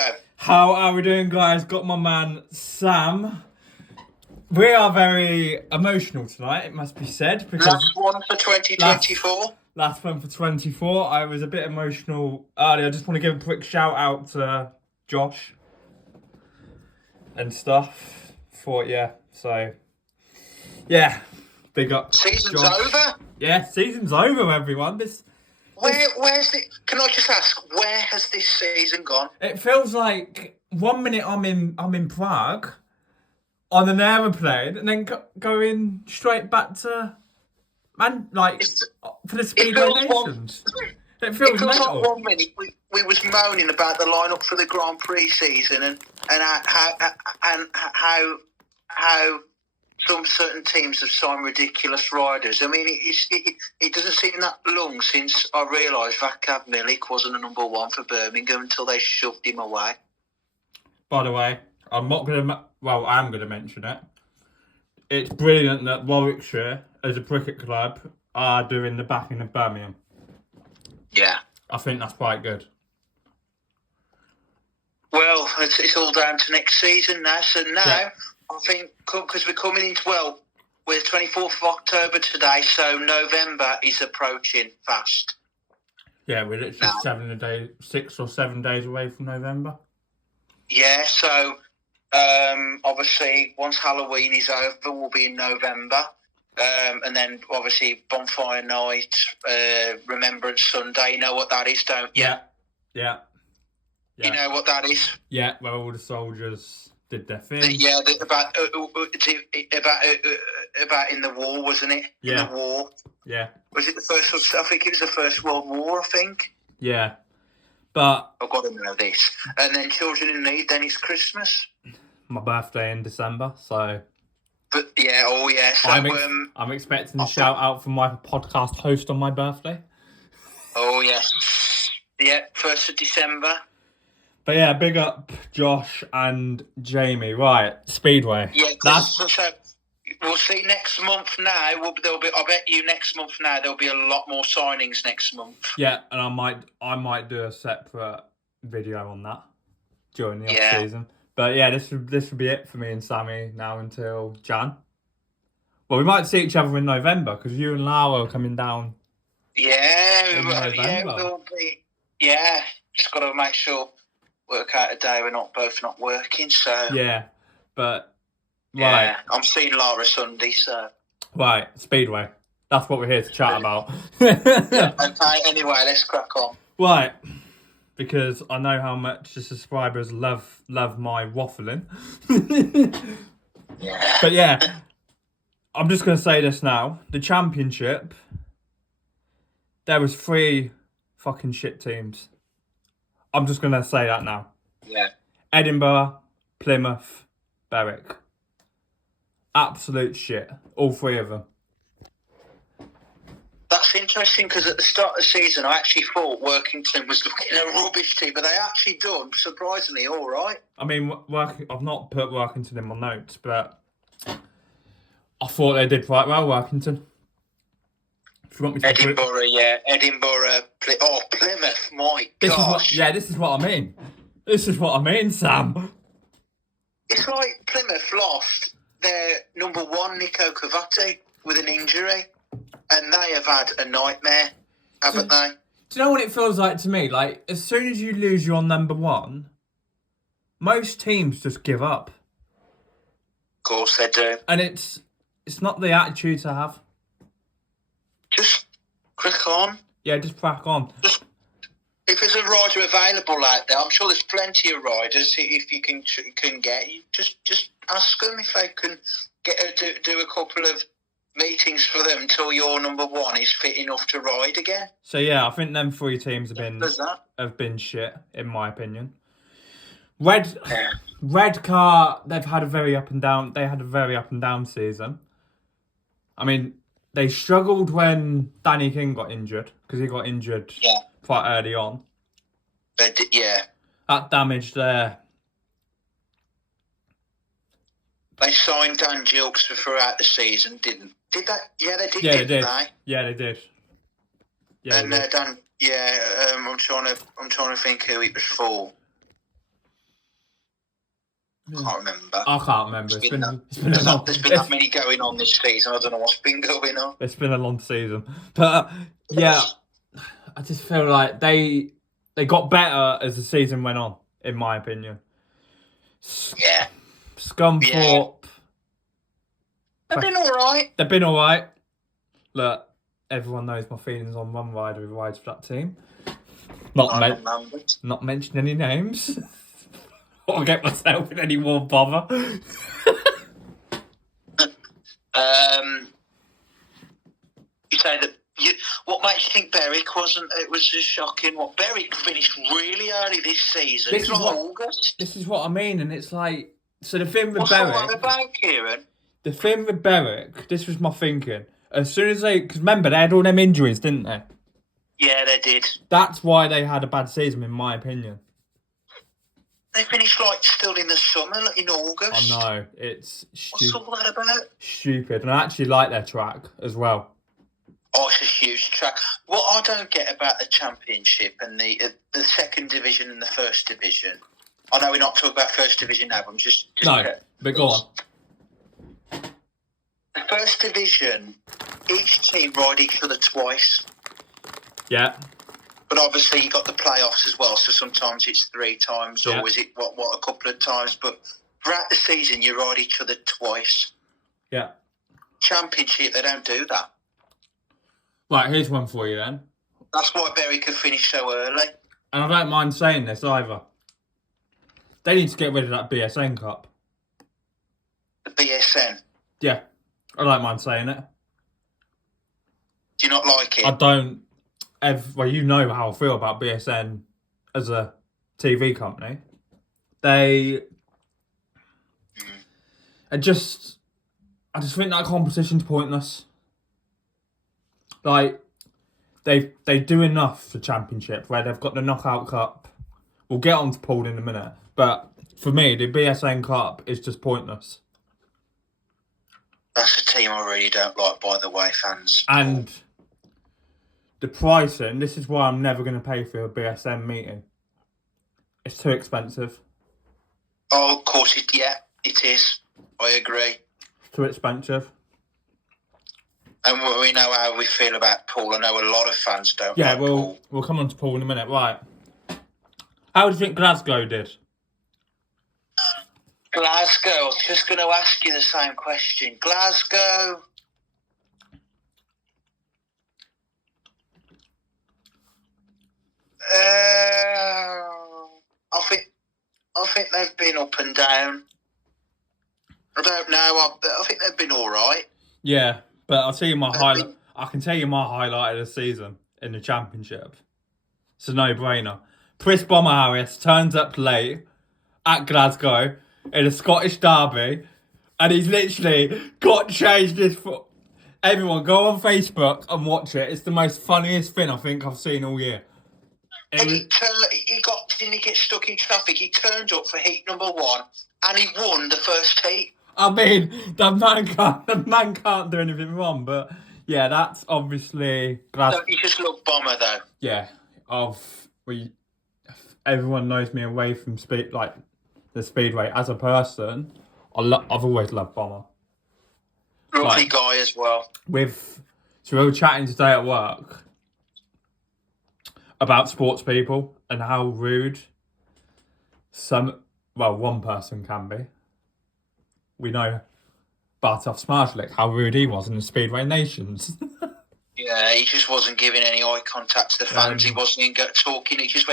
go. How are we doing, guys? Got my man Sam. We are very emotional tonight, it must be said. Because Last one for 2024. Last one for 24. I was a bit emotional earlier. I just want to give a quick shout out to Josh and stuff. Big up. Season's Josh. over. Yeah, season's over, everyone. Where's it? Can I just ask, where has this season gone? It feels like 1 minute I'm in Prague on an aeroplane, and then going straight back to for the Speedway Nations. It feels mental. Like 1 minute we was moaning about the lineup for the Grand Prix season and how some certain teams have signed ridiculous riders. I mean, it doesn't seem that long since I realised Václav Milik wasn't a number one for Birmingham until they shoved him away. By the way, I'm not going to... Well, I am going to mention it. It's brilliant that Warwickshire, as a cricket club, are doing the backing of Birmingham. Yeah. I think that's quite good. Well, it's all down to next season now. So now... Yeah. I think because we're coming into, we're the 24th of October today, so November is approaching fast. Yeah, we're literally 6 or 7 days away from November. Yeah, so obviously once Halloween is over, we'll be in November. And then obviously Bonfire Night, Remembrance Sunday, you know what that is, don't you? Yeah. You know what that is? Yeah, where all the soldiers... did their thing. Yeah, about in the war, wasn't it? Yeah. In the war. Yeah. Was it the first? I think it was the First World War. I think. Yeah, but I've got to know this. And then Children in Need. Then it's Christmas. My birthday in December, so. But yeah, So I'm expecting a shout out from my podcast host on my birthday. Oh yes. Yeah, 1st of December. But yeah, big up Josh and Jamie. Right, Speedway. Yeah, so we'll see next month now. I bet you next month now there'll be a lot more signings next month. Yeah, and I might do a separate video on that during the off season. But yeah, this would be it for me and Sammy now until Jan. Well, we might see each other in November because you and Lara are coming down. Yeah, we'll be. Yeah, just got to make sure. Work out a day we're both not working, so... Yeah, but... Yeah, right. I'm seeing Lara Sunday, so... Right, Speedway. That's what we're here to chat about. Okay, anyway, let's crack on. Right, because I know how much the subscribers love my waffling. Yeah. But yeah, I'm just going to say this now. The championship, there was 3 fucking shit teams. I'm just going to say that now. Yeah. Edinburgh, Plymouth, Berwick. Absolute shit. All 3 of them. That's interesting because at the start of the season, I actually thought Workington was looking a rubbish team, but they actually done surprisingly all right. I mean, I've not put Workington in my notes, but I thought they did quite well, Workington. If you want me to Edinburgh, Plymouth, my gosh. This is what I mean. This is what I mean, Sam. It's like Plymouth lost their number one, Nico Cavati, with an injury, and they have had a nightmare, haven't they? Do you know what it feels like to me? Like, as soon as you lose your number one, most teams just give up. Of course they do. And it's not the attitude to have. Just crack on. Yeah, just crack on. If there's a rider available out there, I'm sure there's plenty of riders. If you can get, you just ask them if they can do a couple of meetings for them until your number one is fit enough to ride again. So yeah, I think them 3 teams have been shit in my opinion. Red Car, they've had a very up and down. They had a very up and down season. I mean, they struggled when Danny King got injured because he got injured quite early on. They did, yeah. That damaged their... They signed Dan Gilks for throughout the season, didn't they? Did that? Yeah, they did. Yeah, they did. They? Yeah, they did. Yeah, and Dan. Yeah, I'm trying to think who it was for. Can't remember. I can't remember. It's been there's been that many going on this season. I don't know what's been going on. It's been a long season. But, yeah, I just feel like they got better as the season went on, in my opinion. Yeah. Scunthorpe. They've been alright. They've been alright. Look, everyone knows my feelings on one rider who rides for that team. Not mention any names. I'll get myself in any more bother. You say that. What makes you think Berwick wasn't? It was just shocking. What Berwick finished really early this season. It's like August. This is what I mean, and it's like the thing with What's Berwick. What's about, Kieran? The thing with Berwick. This was my thinking. As soon as because remember they had all them injuries, didn't they? Yeah, they did. That's why they had a bad season, in my opinion. They finished still in the summer, in August. I know, it's stupid. What's all that about? Stupid, and I actually like their track as well. Oh, it's a huge track. What I don't get about the Championship and the second division and the first division. I know we're not talking about first division now, but I'm just no, but go on. The first division, each team ride each other twice. Yeah. But obviously you got the playoffs as well, so sometimes it's 3 times, or is it a couple of times? But throughout the season, you ride each other twice. Yeah. Championship, they don't do that. Right, here's one for you then. That's why Berwick could finish so early. And I don't mind saying this either. They need to get rid of that BSN Cup. The BSN? Yeah, I don't mind saying it. Do you not like it? I don't. Well, you know how I feel about BSN as a TV company. I just think that competition's pointless. Like, they do enough for Championship where they've got the Knockout Cup. We'll get on to Paul in a minute. But for me, the BSN Cup is just pointless. That's a team I really don't like, by the way, fans. And the pricing, this is why I'm never going to pay for a BSN meeting. It's too expensive. Oh, of course, it is. I agree. It's too expensive. And we know how we feel about Paul. I know a lot of fans don't like Paul. We'll come on to Paul in a minute. Right. How do you think Glasgow did? Glasgow, I was just going to ask you the same question. Glasgow. I think they've been up and down. I don't know. I think they've been all right. Yeah, but I'll tell you I can tell you my highlight of the season in the Championship. It's a no-brainer. Chris Bomber Harris turns up late at Glasgow in a Scottish derby, and he's literally got changed his foot. Everyone, go on Facebook and watch it. It's the most funniest thing I think I've seen all year. And didn't he get stuck in traffic? He turned up for heat number 1 and he won the first heat. I mean, the man can't do anything wrong, but yeah, that's obviously Don't you just love Bomber though? Yeah. Everyone knows me away from the speedway. As a person, I've always loved Bomber. Lovely guy as well. So we were chatting today at work about sports people and how rude one person can be. We know Bartosz Smarzlik, how rude he was in the Speedway Nations. Yeah, he just wasn't giving any eye contact to the fans. He wasn't even talking. He just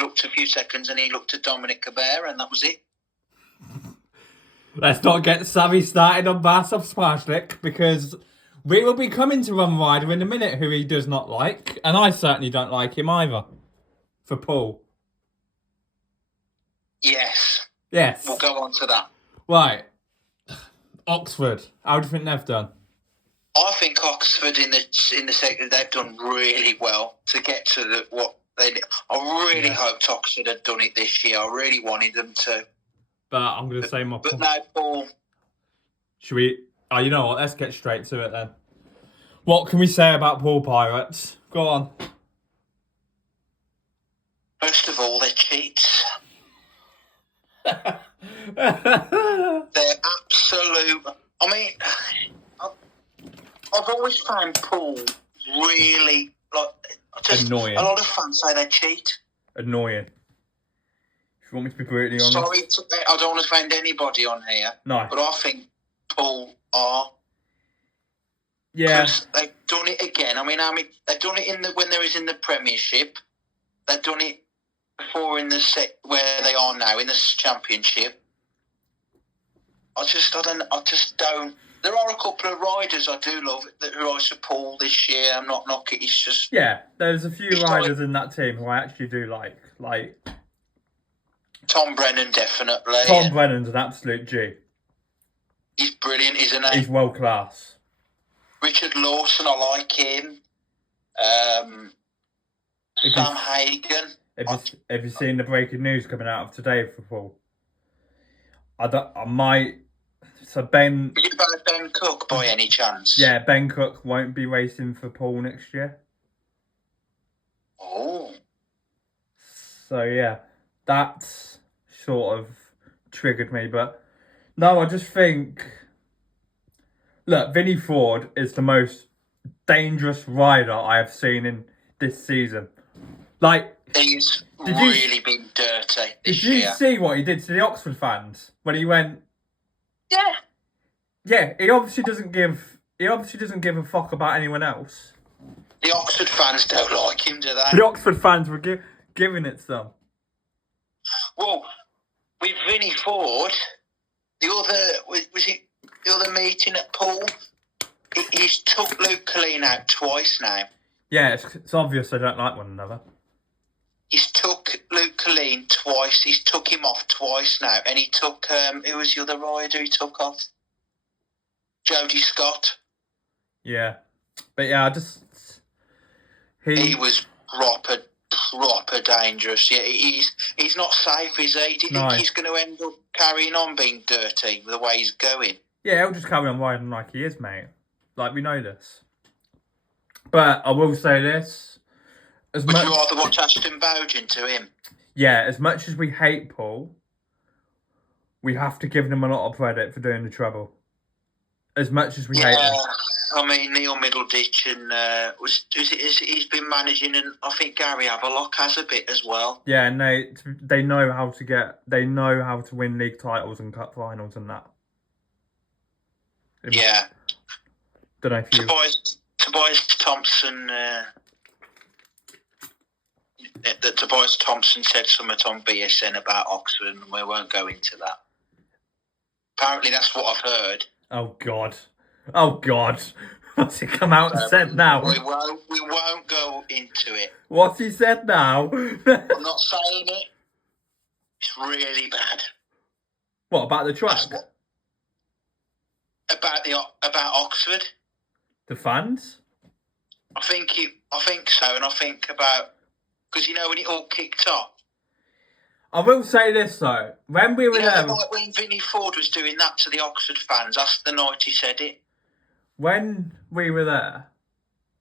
looked a few seconds and he looked at Dominic Cabert and that was it. Let's not get Savvy started on Bartosz Smarzlik because we will be coming to Run Rider in a minute who he does not like. And I certainly don't like him either. For Paul. Yes. Yes. We'll go on to that. Right. Oxford. How do you think they've done? I think Oxford in the second they've done really well to get to what they did. I really hoped Oxford had done it this year. I really wanted them to. But I'm going to say my... But no, Paul. Should we... Oh, you know what? Let's get straight to it then. What can we say about Paul Pirates? Go on. First of all, they're cheats. They're absolute. I mean, I've always found Poole really annoying. A lot of fans say they cheat. Annoying. If you want me to be brutally honest. Sorry, I don't want to offend anybody on here. No. But I think Poole are. Yeah. Because they've done it again. I mean, they've done it when they was in the Premiership. They've done it before in the where they are now in the Championship. I just don't. There are a couple of riders I do love who I support this year. I'm not knocking. It's just there's a few riders in that team who I actually do like Tom Brennan, definitely. Tom Brennan's an absolute G. He's brilliant, isn't he? He's world class. Richard Lawson, I like him. Sam Hagen. Have you seen the breaking news coming out of today for Paul? I might. So Ben. Is it about Ben Cook by any chance? Yeah, Ben Cook won't be racing for Paul next year. Oh. So yeah, that's sort of triggered me, but no, I just think. Look, Vinnie Ford is the most dangerous rider I have seen in this season. Like, he's really been dirty this year. Did you see what he did to the Oxford fans when he went? Yeah. Yeah, he obviously doesn't give a fuck about anyone else. The Oxford fans don't like him, do they? The Oxford fans were giving it some. Well, with Vinnie Ford, was it the other meeting at Poole? He's took Luke Colleen out twice now. Yeah, it's obvious they don't like one another. He's took Luke Colleen twice. He's took him off twice now. And he took, who was the other rider he took off? Jody Scott. Yeah. But yeah, He was proper dangerous. Yeah, he's not safe, is he? Do you think he's going to end up carrying on being dirty the way he's going? Yeah, he'll just carry on riding like he is, mate. Like, we know this. But I will say this. Would you rather watch Aston Bowden to him? Yeah, as much as we hate Paul, we have to give him a lot of credit for doing the treble. As much as we hate him. I mean, Neil Middleditch and he's been managing, and I think Gary Havelock has a bit as well. Yeah, and they know how to win league titles and cup finals and that. Yeah. Don't know if you... Tobias Thompson. That Tobias Thompson said something on BSN about Oxford, and we won't go into that. Apparently, that's what I've heard. Oh God! What's he come out and said now? We won't go into it. What's he said now? I'm not saying it. It's really bad. What about the track? About Oxford. The fans? I think so, and I think about because when it all kicked off. I will say this though, when we were there, when Vinnie Ford was doing that to the Oxford fans, that's the night he said it. When we were there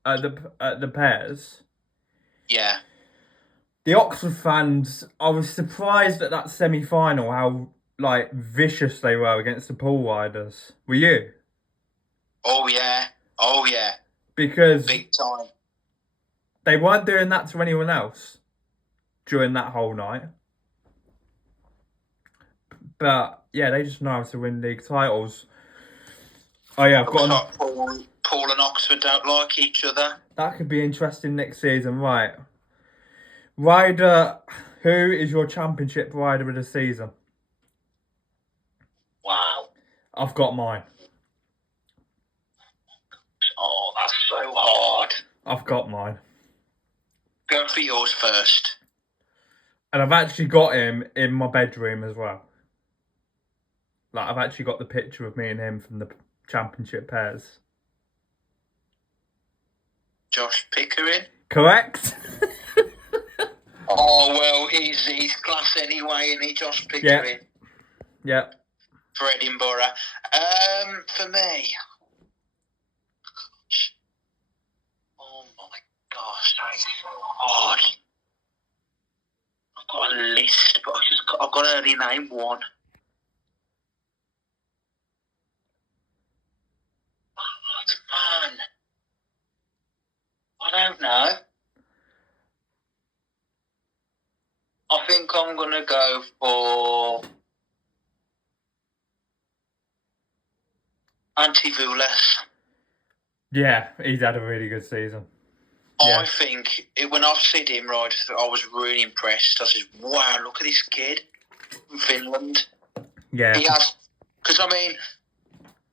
at the pairs, yeah, the Oxford fans, I was surprised at that semi-final how vicious they were against the Poole riders. Were you? Oh yeah. Because big time. They weren't doing that to anyone else during that whole night. But yeah, they just know how to win league titles. Oh yeah, I've got Paul and Oxford don't like each other. That could be interesting next season, right? Rider, who is your championship rider of the season? Wow. I've got mine. Oh, that's so hard. I've got mine. Go for yours first. And I've actually got him in my bedroom as well. I've actually got the picture of me and him from the championship pairs. Josh Pickering? Correct. Oh, well, he's class anyway, isn't he, Josh Pickering? Yeah. For Edinburgh. For me... Oh, my gosh, that's so hard. I've got a list, but I've got to only name one. don't know. I think I'm going to go for Antivulas. Yeah, he's had a really good season. Yeah. I think when I've seen him, right, I was really impressed. I said, wow, look at this kid from Finland. Yeah. He has, because I mean,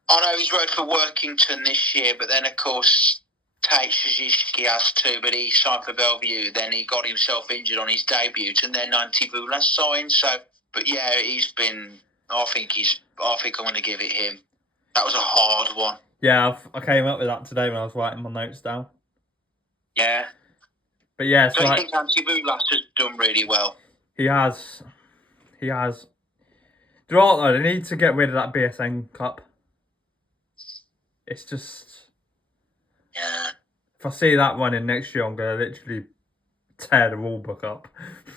I know he's rode for Workington this year, but then of course Tate Shizuki has too, but he signed for Bellevue. Then he got himself injured on his debut, and then Antivulas signed. So, but yeah, he's been. I think I'm going to give it him. That was a hard one. Yeah, I came up with that today when I was writing my notes down. Yeah. But yeah, so I think Antivulas has done really well. He has. Do you know what though? They need to get rid of that BSN Cup. It's just... Yeah. If I see that running next year, I'm going to literally tear the rule book up.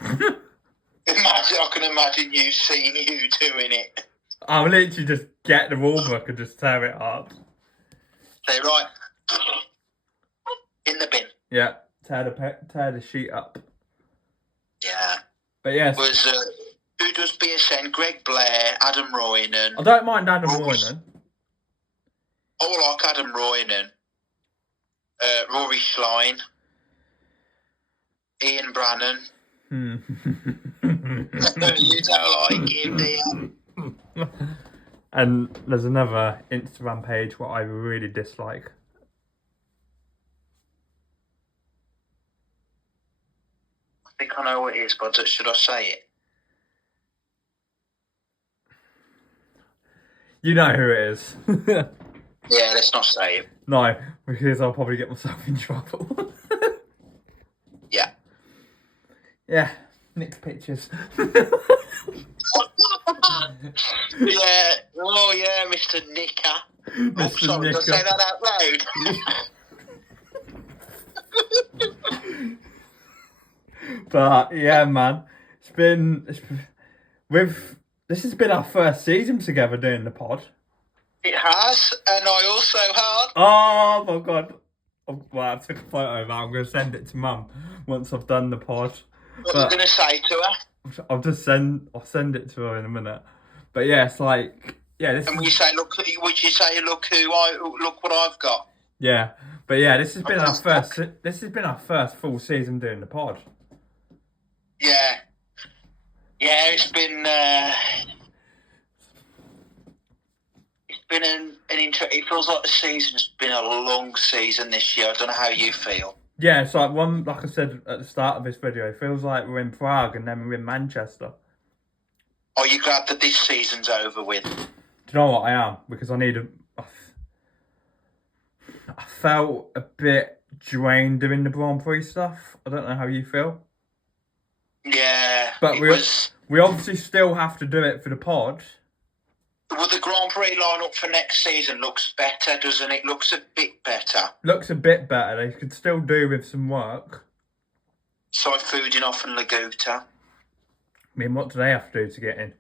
I can imagine you seeing you doing it. I'll literally just get the rule book and just tear it up. Say, right, in the bin. Yeah, tear the sheet up. Yeah. But yes. Who does BSN? Greg Blair, Adam Roynan. I don't mind Adam Roynan. I like Adam Roynan. Rory Schlein. Ian Brannan. You don't like him, do you? And there's another Instagram page what I really dislike. I think I know what it is, but should I say it? You know who it is. Yeah, let's not say it. No, because I'll probably get myself in trouble. Yeah. Yeah, Nick's pictures. Yeah. Oh, yeah, Mr. Nicker. Oh, sorry, did I say that out loud? But yeah, man, this has been our first season together doing the pod. It has, and I also had. Oh my god! Well, I took a photo of that. I'm going to send it to Mum once I've done the pod. What are you going to say to her? I'll send it to her in a minute. But yeah, it's like this. And would you say, look what I've got? Yeah, but yeah, this has been our first. This has been our first full season doing the pod. Yeah, it's been. It's been an it feels like the season's been a long season this year. I don't know how you feel. Yeah, it's like I said at the start of this video, it feels like we're in Prague and then we're in Manchester. Are you glad that this season's over with? Do you know what I am? Because I felt a bit drained doing the Grand Prix stuff. I don't know how you feel. Yeah, but we obviously still have to do it for the pod. Well, the Grand Prix lineup for next season looks better, doesn't it? Looks a bit better. Looks a bit better. They could still do with some work. Sayfutdinov and Laguta. I mean, what do they have to do to get in?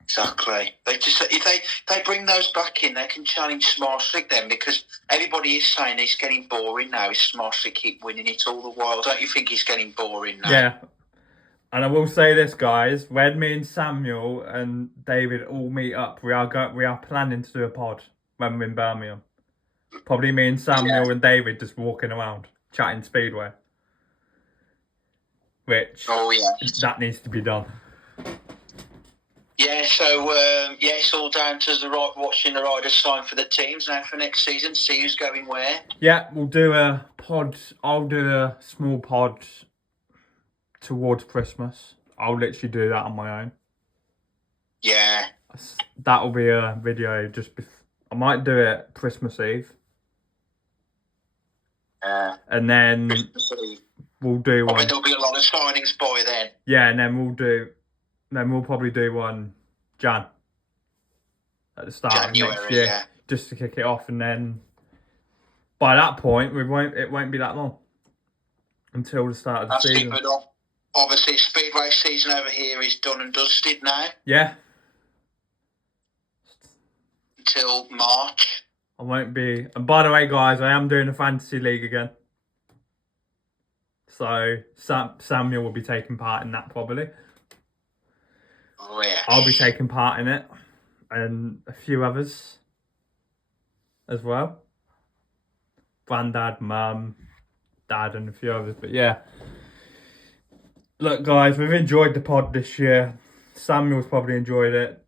Exactly. If they bring those back in, they can challenge Smarslick then, because everybody is saying it's getting boring now. Is Smarslick keep winning it all the while? Don't you think it's getting boring now? Yeah. And I will say this, guys. When me and Samuel and David all meet up, we are planning to do a pod when we're in Birmingham. Probably me and Samuel and David just walking around, chatting Speedway. Which, that needs to be done. Yeah, so, it's all down to watching the riders sign for the teams now for next season, see who's going where. Yeah, we'll do a pod. I'll do a small pod towards Christmas. I'll literally do that on my own. Yeah. That'll be a video just before. I might do it Christmas Eve. And then we'll do one. I mean, there'll be a lot of signings by then. Yeah, and then we'll probably do one Jan at the start January, of next year, just to kick it off, and then by that point it won't be that long until the start of the season. Obviously, Speedway season over here is done and dusted now. Yeah. Until March. I won't be. And by the way, guys, I am doing a fantasy league again. So Samuel will be taking part in that probably. Oh, yeah. I'll be taking part in it. And a few others as well. Granddad, Mum, Dad, and a few others. But yeah. Look, guys, we've enjoyed the pod this year. Samuel's probably enjoyed it.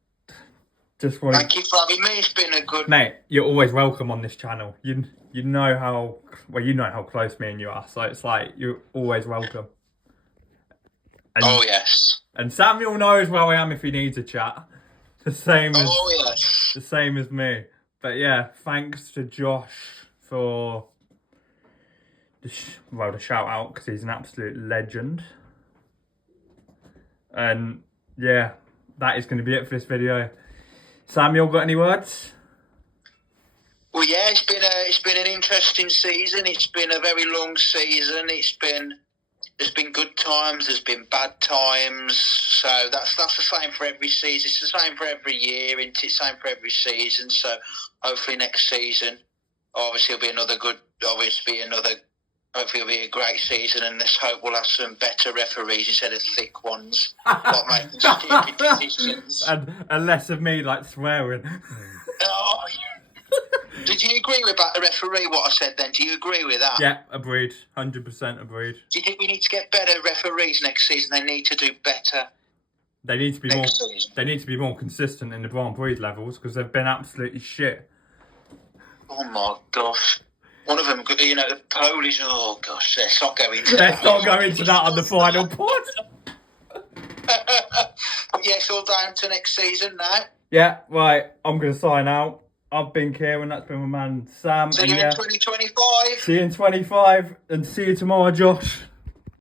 Just want Thank you for having me. It's been a good... Mate, you're always welcome on this channel. You know how... Well, you know how close me and you are. So it's like, you're always welcome. And, oh, yes. And Samuel knows where I am if he needs a chat. The same as... Oh, yes. The same as me. But yeah, thanks to Josh for... the shout out, because he's an absolute legend. And yeah, that is going to be it for this video. Samuel, got any words? Well, yeah, it's been an interesting season. It's been a very long season. There's been good times. There's been bad times. So that's the same for every season. It's the same for every year. It's the same for every season. So hopefully next season, obviously it'll be hopefully it'll be a great season, and let's hope we'll have some better referees instead of thick ones. Not making stupid decisions. And less of me, like, swearing. Oh, did you agree with the referee, what I said then? Do you agree with that? Yeah, agreed. 100% agreed. Do you think we need to get better referees next season? They need to do better. They need to be next season. They need to be more consistent in the Grand Prix levels, because they've been absolutely shit. Oh, my gosh. One of them, the Polish, oh gosh, let's not go into that. Let's not go into that on the final pod. But yeah, it's all down to next season now. Yeah, right, I'm going to sign out. I've been Kieran, that's been my man Sam. See you in 2025. See you in 25, and see you tomorrow, Josh.